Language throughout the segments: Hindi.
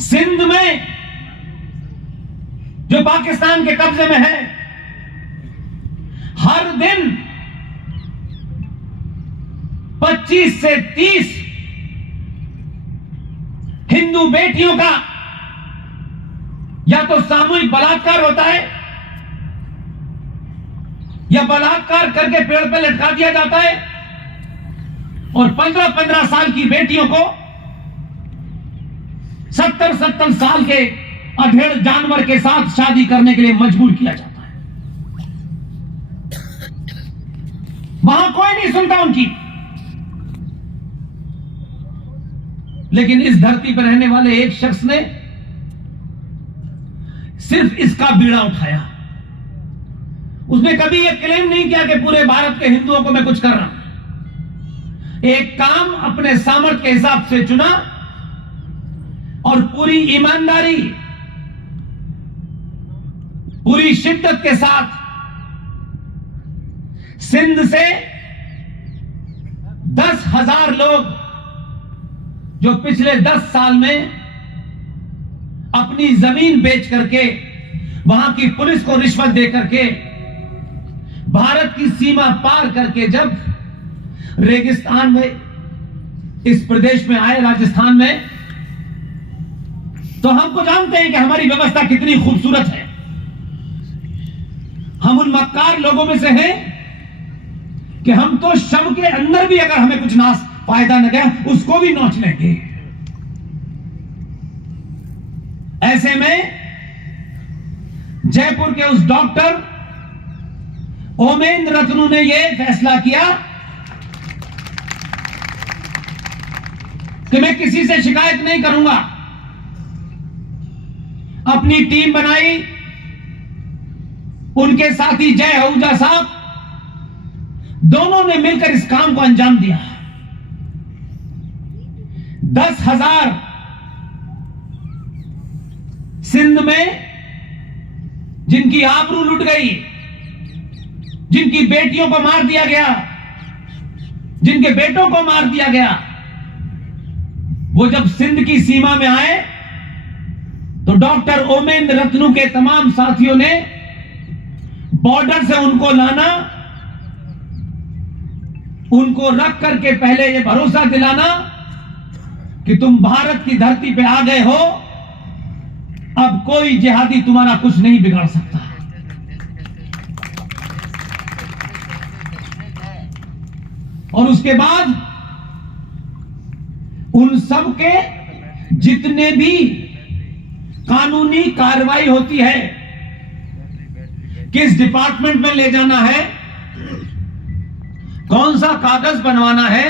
सिंध में जो पाकिस्तान के कब्जे में है, हर दिन 25 से 30 हिंदू बेटियों का या तो सामूहिक बलात्कार होता है या बलात्कार करके पेड़ पर लटका दिया जाता है, और 15-15 साल की बेटियों को 70-70 साल के अधेड़ जानवर के साथ शादी करने के लिए मजबूर किया जाता है। वहां कोई नहीं सुनता उनकी, लेकिन इस धरती पर रहने वाले एक शख्स ने सिर्फ इसका बीड़ा उठाया। उसने कभी यह क्लेम नहीं किया कि पूरे भारत के हिंदुओं को मैं कुछ कर रहा हूं। एक काम अपने सामर्थ्य के हिसाब से चुना और पूरी ईमानदारी, पूरी शिद्दत के साथ सिंध से 10,000 लोग जो पिछले 10 साल में अपनी जमीन बेच करके, वहां की पुलिस को रिश्वत दे करके, भारत की सीमा पार करके जब रेगिस्तान में इस प्रदेश में आए, राजस्थान में, तो हमको जानते हैं कि हमारी व्यवस्था कितनी खूबसूरत है। हम उन मक्कार लोगों में से हैं कि हम तो शव के अंदर भी अगर हमें कुछ नाश फायदा न गया उसको भी नोच लेंगे। ऐसे में जयपुर के उस डॉक्टर ओमेंद्र रत्नू ने यह फैसला किया कि मैं किसी से शिकायत नहीं करूंगा। अपनी टीम बनाई, उनके साथी जय आहूजा साहब, दोनों ने मिलकर इस काम को अंजाम दिया। 10,000 सिंध में जिनकी आबरू लुट गई, जिनकी बेटियों को मार दिया गया, जिनके बेटों को मार दिया गया, वो जब सिंध की सीमा में आए तो डॉक्टर ओमेंद्र रत्नू के तमाम साथियों ने बॉर्डर से उनको लाना, उनको रख करके पहले ये भरोसा दिलाना कि तुम भारत की धरती पे आ गए हो, अब कोई जिहादी तुम्हारा कुछ नहीं बिगाड़ सकता। और उसके बाद उन सब के जितने भी कानूनी कार्रवाई होती है, किस डिपार्टमेंट में ले जाना है, कौन सा कागज बनवाना है,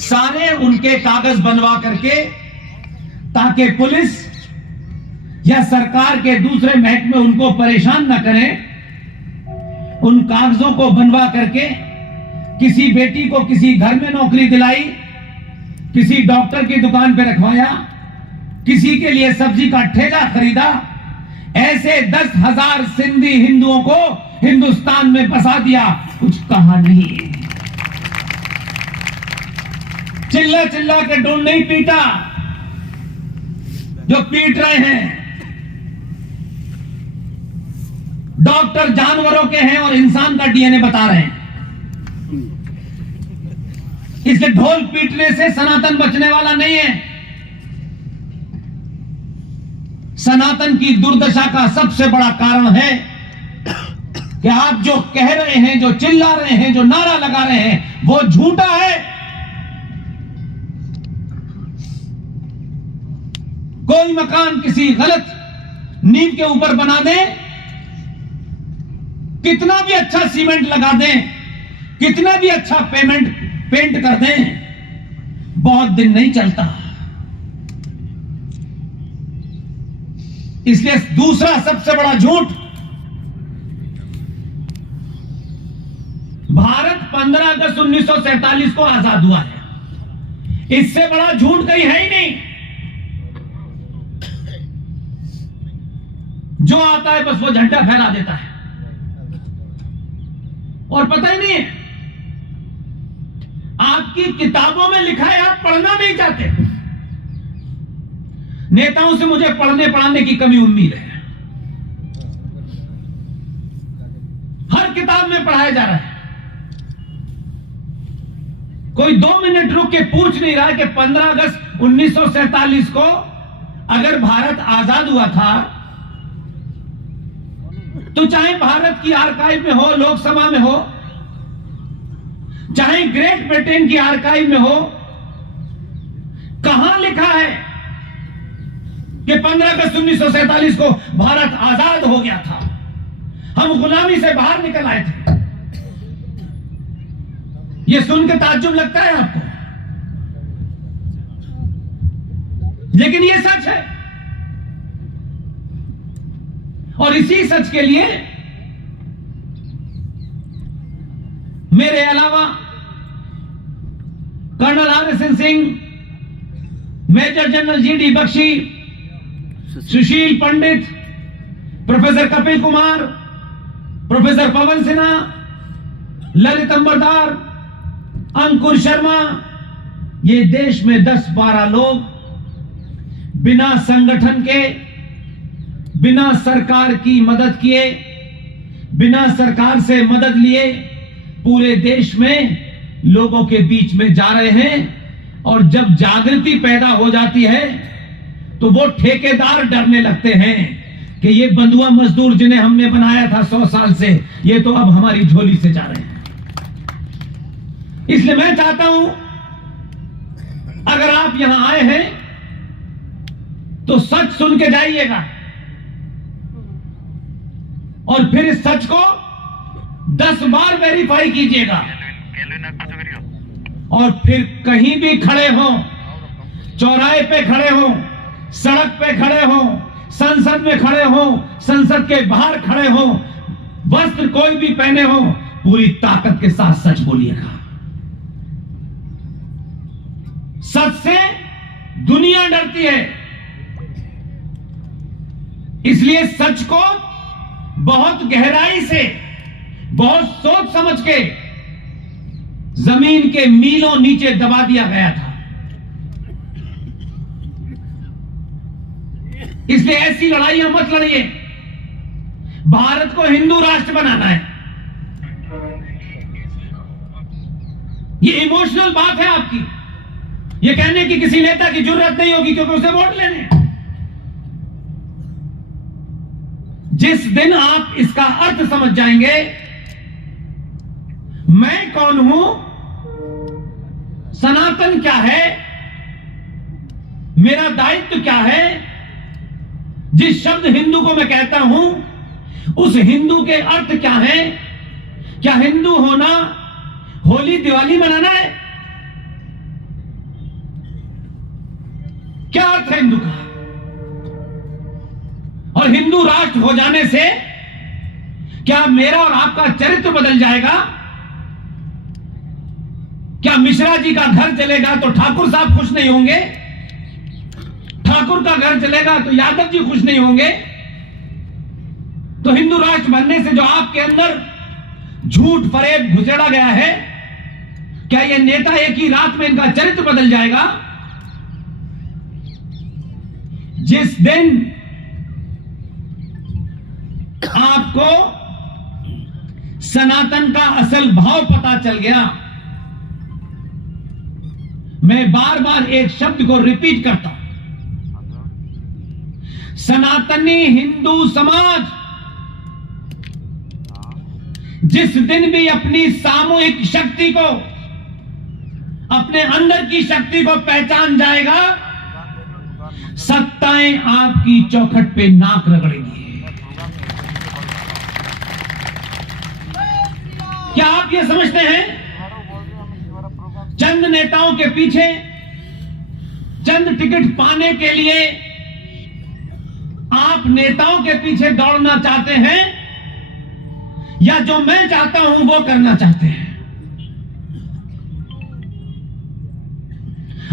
सारे उनके कागज बनवा करके, ताकि पुलिस या सरकार के दूसरे महकमे उनको परेशान न करें, उन कागजों को बनवा करके किसी बेटी को किसी घर में नौकरी दिलाई, किसी डॉक्टर की दुकान पे रखवाया, किसी के लिए सब्जी का ठेला खरीदा। ऐसे 10,000 सिंधी हिंदुओं को हिंदुस्तान में बसा दिया, कुछ कहा नहीं। चिल्ला चिल्ला के ढूंढ नहीं पीटा, जो पीट रहे हैं डॉक्टर जानवरों के हैं और इंसान का डीएनए बता रहे हैं। इसलिए ढोल पीटने से सनातन बचने वाला नहीं है। सनातन की दुर्दशा का सबसे बड़ा कारण है कि आप जो कह रहे हैं, जो चिल्ला रहे हैं, जो नारा लगा रहे हैं, वो झूठा है। कोई मकान किसी गलत नींव के ऊपर बना दें, कितना भी अच्छा सीमेंट लगा दें, कितना भी अच्छा पेंट कर दें, बहुत दिन नहीं चलता। इसलिए दूसरा सबसे बड़ा झूठ, भारत 15 अगस्त 1947 को आजाद हुआ है। इससे बड़ा झूठ कहीं है ही नहीं। जो आता है बस वो झंडा फहरा देता है और पता ही नहीं है। आपकी किताबों में लिखा है, आप पढ़ना नहीं चाहते। नेताओं से मुझे पढ़ने पढ़ाने की कमी उम्मीद है। हर किताब में पढ़ाया जा रहा है। कोई 2 मिनट रुक के पूछ नहीं रहा कि 15 अगस्त 1947 को अगर भारत आजाद हुआ था तो चाहे भारत की आर्काइव में हो, लोकसभा में हो, चाहे ग्रेट ब्रिटेन की आर्काइव में हो, कहां लिखा है कि 15 अगस्त 1947 को भारत आजाद हो गया था, हम गुलामी से बाहर निकल आए थे? यह सुन के ताज्जुब लगता है आपको, लेकिन यह सच है। और इसी सच के लिए मेरे अलावा colonel RSN Singh, major general GD Bakshi, Sushil Pandit, professor Kapil Kumar, professor Pawan Sinha, Lalit Ambardar, Ankur Sharma, ये देश में 10-12 लोग बिना संगठन के, बिना सरकार की मदद किए, बिना सरकार से मदद लिए पूरे देश में लोगों के बीच में जा रहे हैं। और जब जागृति पैदा हो जाती है तो वो ठेकेदार डरने लगते हैं कि ये बंधुआ मजदूर जिन्हें हमने बनाया था 100 साल से, ये तो अब हमारी झोली से जा रहे हैं। इसलिए मैं चाहता हूं, अगर आप यहां आए हैं तो सच सुन के जाइएगा और फिर इस सच को 10 बार वेरीफाई कीजिएगा। और फिर कहीं भी खड़े हो, चौराहे पे खड़े हो, सड़क पे खड़े हो, संसद में खड़े हो, संसद के बाहर खड़े हो, वस्त्र कोई भी पहने हो, पूरी ताकत के साथ सच बोलिएगा। सच से दुनिया डरती है, इसलिए सच को बहुत गहराई से, बहुत सोच समझ के जमीन के मीलों नीचे दबा दिया गया था। इसलिए ऐसी लड़ाइयां मत लड़िए। भारत को हिंदू राष्ट्र बनाना है, ये इमोशनल बात है आपकी। ये कहने की किसी नेता की जरूरत नहीं होगी क्योंकि उसे वोट लेने हैं। जिस दिन आप इसका अर्थ समझ जाएंगे, मैं कौन हूं, सनातन क्या है, मेरा दायित्व क्या है, जिस शब्द हिंदू को मैं कहता हूं उस हिंदू के अर्थ क्या है, क्या हिंदू होना होली दिवाली मनाना है, क्या अर्थ है हिंदू का? और हिंदू राष्ट्र हो जाने से क्या मेरा और आपका चरित्र बदल जाएगा? क्या मिश्रा जी का घर चलेगा तो ठाकुर साहब खुश नहीं होंगे? ठाकुर का घर चलेगा तो यादव जी खुश नहीं होंगे? तो हिंदू राष्ट्र बनने से जो आपके अंदर झूठ फरेब घुसेड़ा गया है, क्या ये नेता एक ही रात में इनका चरित्र बदल जाएगा? जिस दिन आपको सनातन का असल भाव पता चल गया, मैं बार बार एक शब्द को रिपीट करता हूं, सनातनी हिंदू समाज जिस दिन भी अपनी सामूहिक शक्ति को, अपने अंदर की शक्ति को पहचान जाएगा, सत्ताएं आपकी चौखट पे नाक रगड़ेंगी। क्या आप ये समझते हैं चंद नेताओं के पीछे, चंद टिकट पाने के लिए आप नेताओं के पीछे दौड़ना चाहते हैं, या जो मैं चाहता हूं वो करना चाहते हैं?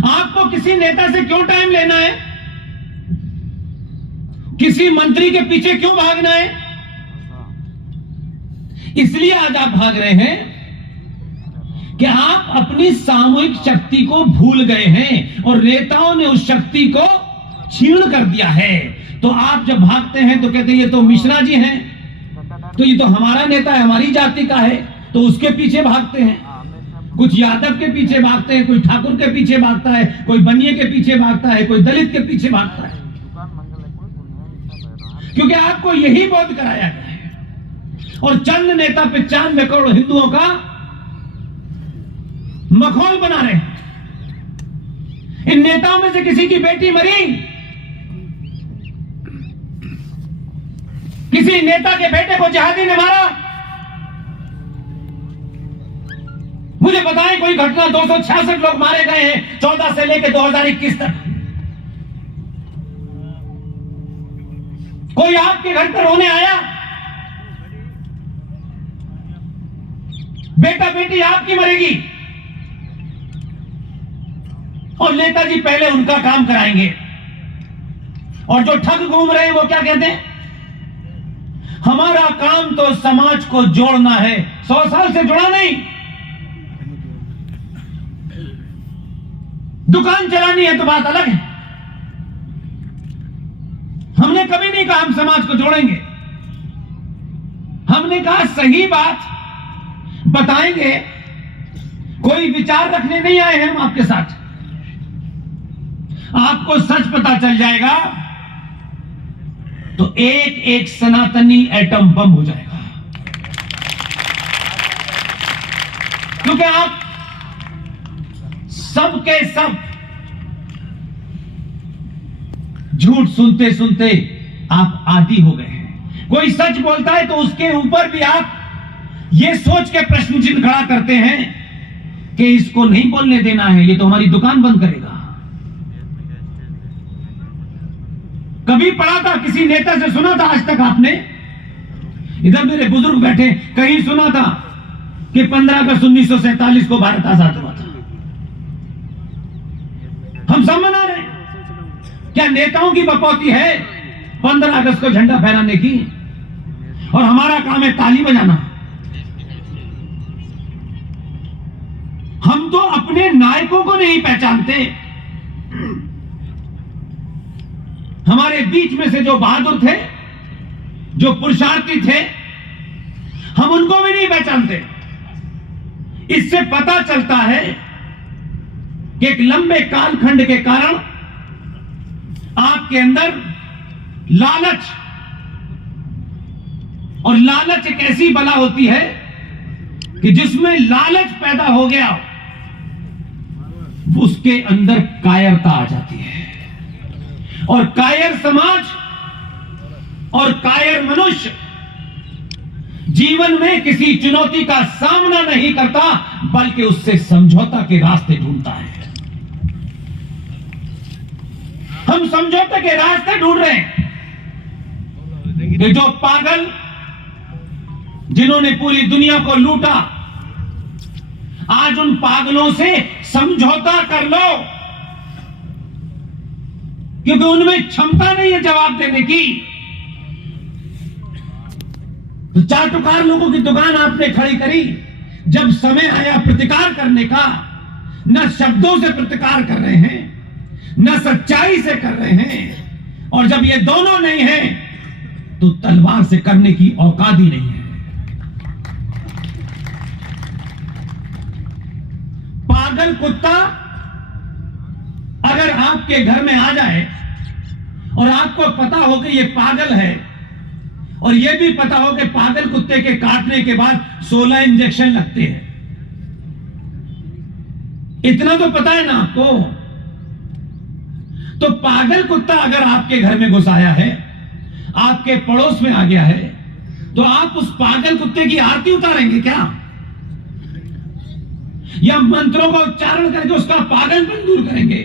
आपको किसी नेता से क्यों टाइम लेना है? किसी मंत्री के पीछे क्यों भागना है? इसलिए आज आप भाग रहे हैं कि आप अपनी सामूहिक शक्ति को भूल गए हैं और नेताओं ने उस शक्ति को छीण कर दिया है। तो आप जब भागते हैं तो कहते हैं ये तो मिश्रा जी हैं, तो ये तो हमारा नेता है, हमारी जाति का है, तो उसके पीछे भागते हैं। कुछ यादव के पीछे भागते हैं, कोई ठाकुर के पीछे भागता है, कोई बनिए के पीछे भागता है, कोई दलित के पीछे भागता है, क्योंकि आपको यही बोध कराया गया है। और चंद नेता 95 करोड़ हिंदुओं का मखौल बना रहे हैं। इन नेताओं में से किसी की बेटी मरी, किसी नेता के बेटे को जिहादी ने मारा, मुझे बताएं कोई घटना। 266 लोग मारे गए हैं 14 से लेकर 2021 तक। कोई आपके घर पर रोने आया? बेटा बेटी आपकी मरेगी और नेताजी पहले उनका काम कराएंगे। और जो ठग घूम रहे हैं वो क्या कहते हैं? हमारा काम तो समाज को जोड़ना है। 100 साल से जुड़ा नहीं, दुकान चलानी है तो बात अलग है। हमने कभी नहीं कहा हम समाज को जोड़ेंगे। हमने कहा सही बात बताएंगे, कोई विचार रखने नहीं आए हैं हम आपके साथ। आपको सच पता चल जाएगा तो एक एक सनातनी एटम बम हो जाएगा, क्योंकि आप सबके सब झूठ सुनते सुनते आप आदी हो गए हैं। कोई सच बोलता है तो उसके ऊपर भी आप ये सोच के प्रश्न चिन्ह खड़ा करते हैं कि इसको नहीं बोलने देना है, ये तो हमारी दुकान बंद करेगा। कभी पढ़ा था, किसी नेता से सुना था आज तक आपने? इधर मेरे बुजुर्ग बैठे, कहीं सुना था कि 15 अगस्त 1947 को भारत आजाद हुआ था? हम सब मना रहे हैं। क्या नेताओं की बकौती है 15 अगस्त को झंडा फहराने की? और हमारा काम है ताली बजाना। हम तो अपने नायकों को नहीं पहचानते। हमारे बीच में से जो बहादुर थे, जो पुरुषार्थी थे, हम उनको भी नहीं पहचानते। इससे पता चलता है कि एक लंबे कालखंड के कारण आपके अंदर लालच, और लालच एक ऐसी बला होती है कि जिसमें लालच पैदा हो गया उसके अंदर कायरता आ जाती है। और कायर समाज और कायर मनुष्य जीवन में किसी चुनौती का सामना नहीं करता, बल्कि उससे समझौता के रास्ते ढूंढता है। हम समझौते के रास्ते ढूंढ रहे हैं कि जो पागल जिन्होंने पूरी दुनिया को लूटा, आज उन पागलों से समझौता कर लो, क्योंकि उनमें क्षमता नहीं है जवाब देने की। तो चाटुकार लोगों की दुकान आपने खड़ी करी। जब समय आया प्रतिकार करने का, न शब्दों से प्रतिकार कर रहे हैं, न सच्चाई से कर रहे हैं, और जब ये दोनों नहीं है तो तलवार से करने की औकात ही नहीं है। पागल कुत्ता अगर आपके घर में आ जाए और आपको पता हो कि ये पागल है, और ये भी पता हो कि पागल कुत्ते के काटने के बाद 16 इंजेक्शन लगते हैं, इतना तो पता है ना आपको। तो पागल कुत्ता अगर आपके घर में घुस आया है, आपके पड़ोस में आ गया है, तो आप उस पागल कुत्ते की आरती उतारेंगे क्या? या मंत्रों का उच्चारण करके उसका पागलपन दूर करेंगे?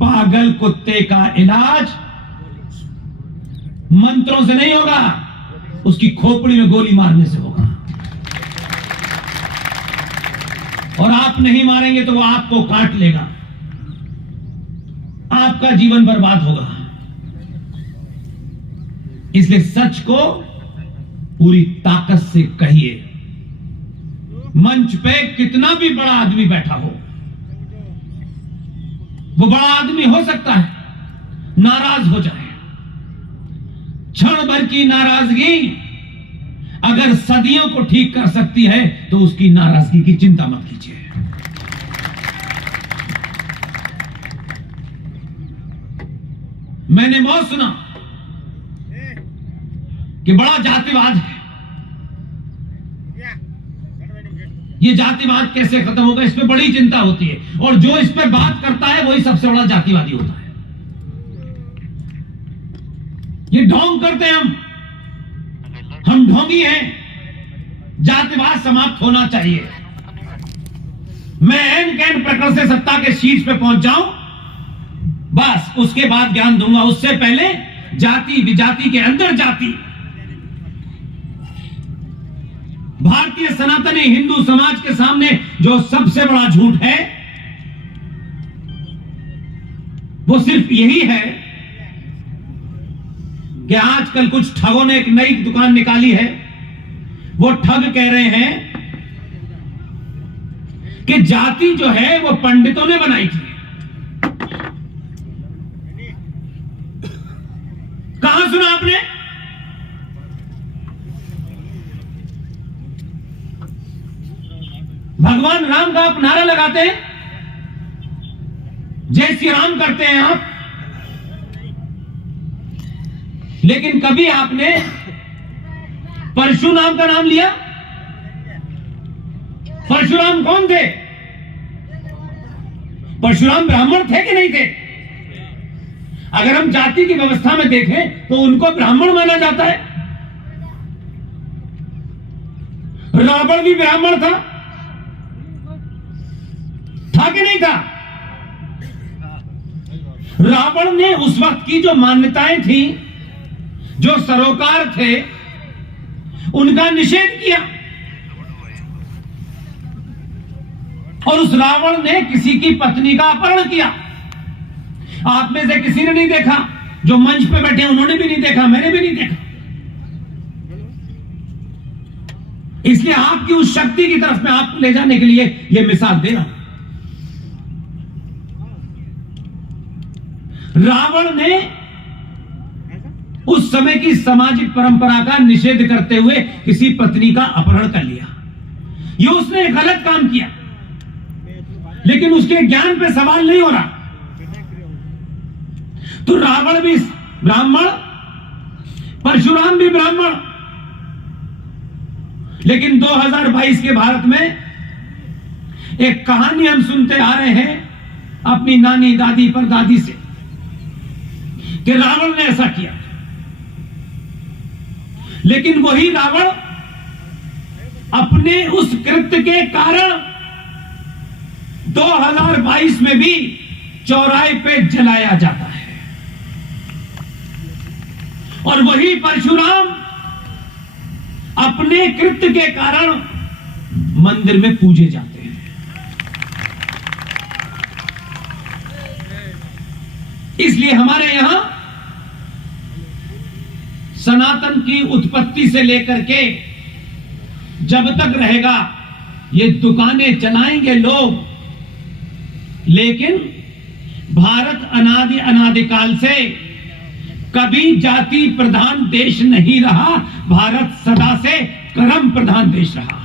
पागल कुत्ते का इलाज मंत्रों से नहीं होगा, उसकी खोपड़ी में गोली मारने से होगा। और आप नहीं मारेंगे तो वो आपको काट लेगा, आपका जीवन बर्बाद होगा। इसलिए सच को पूरी ताकत से कहिए। मंच पे कितना भी बड़ा आदमी बैठा हो, वो बड़ा आदमी हो सकता है, नाराज हो जाए। क्षण भर की नाराजगी अगर सदियों को ठीक कर सकती है तो उसकी नाराजगी की चिंता मत कीजिए। मैंने बहुत सुना कि बड़ा जातिवाद है, ये जातिवाद कैसे खत्म होगा, इस पे बड़ी चिंता होती है, और जो इस पे बात करता है वही सबसे बड़ा जातिवादी होता है। ये ढोंग करते हैं हम ढोंगी हैं। जातिवाद समाप्त होना चाहिए। मैं एन कैन प्रकार से सत्ता के शीर्ष पे पहुंच जाऊं, बस उसके बाद ज्ञान दूंगा। उससे पहले जाति विजाति के अंदर जाति, भारतीय सनातनी हिंदू समाज के सामने जो सबसे बड़ा झूठ है वो सिर्फ यही है कि आजकल कुछ ठगों ने एक नई दुकान निकाली है। वो ठग कह रहे हैं कि जाति जो है वो पंडितों ने बनाई थी। कहां सुना आपने? भगवान राम का आप नारा लगाते हैं, जय श्री राम करते हैं आप, लेकिन कभी आपने परशुराम का नाम लिया? परशुराम कौन थे? परशुराम ब्राह्मण थे कि नहीं थे? अगर हम जाति की व्यवस्था में देखें तो उनको ब्राह्मण माना जाता है। रावण भी ब्राह्मण था कि नहीं था? रावण ने उस वक्त की जो मान्यताएं थी, जो सरोकार थे, उनका निषेध किया। और उस रावण ने किसी की पत्नी का अपहरण किया। आप में से किसी ने नहीं देखा, जो मंच पे बैठे उन्होंने भी नहीं देखा, मैंने भी नहीं देखा। इसलिए आपकी उस शक्ति की तरफ में आपको ले जाने के लिए यह मिसाल दे रहा हूं। रावण ने उस समय की सामाजिक परंपरा का निषेध करते हुए किसी पत्नी का अपहरण कर लिया। यह उसने गलत काम किया, लेकिन उसके ज्ञान पे सवाल नहीं हो रहा। तो रावण भी ब्राह्मण, परशुराम भी ब्राह्मण, लेकिन 2022 के भारत में एक कहानी हम सुनते आ रहे हैं अपनी नानी दादी परदादी से कि रावण ने ऐसा किया। लेकिन वही रावण अपने उस कृत्य के कारण 2022 में भी चौराहे पे जलाया जाता है, और वही परशुराम अपने कृत्य के कारण मंदिर में पूजे जाते हैं। इसलिए हमारे यहां सनातन की उत्पत्ति से लेकर के जब तक रहेगा ये दुकानें चलाएंगे लोग, लेकिन भारत अनादिकाल से कभी जाति प्रधान देश नहीं रहा। भारत सदा से कर्म प्रधान देश रहा।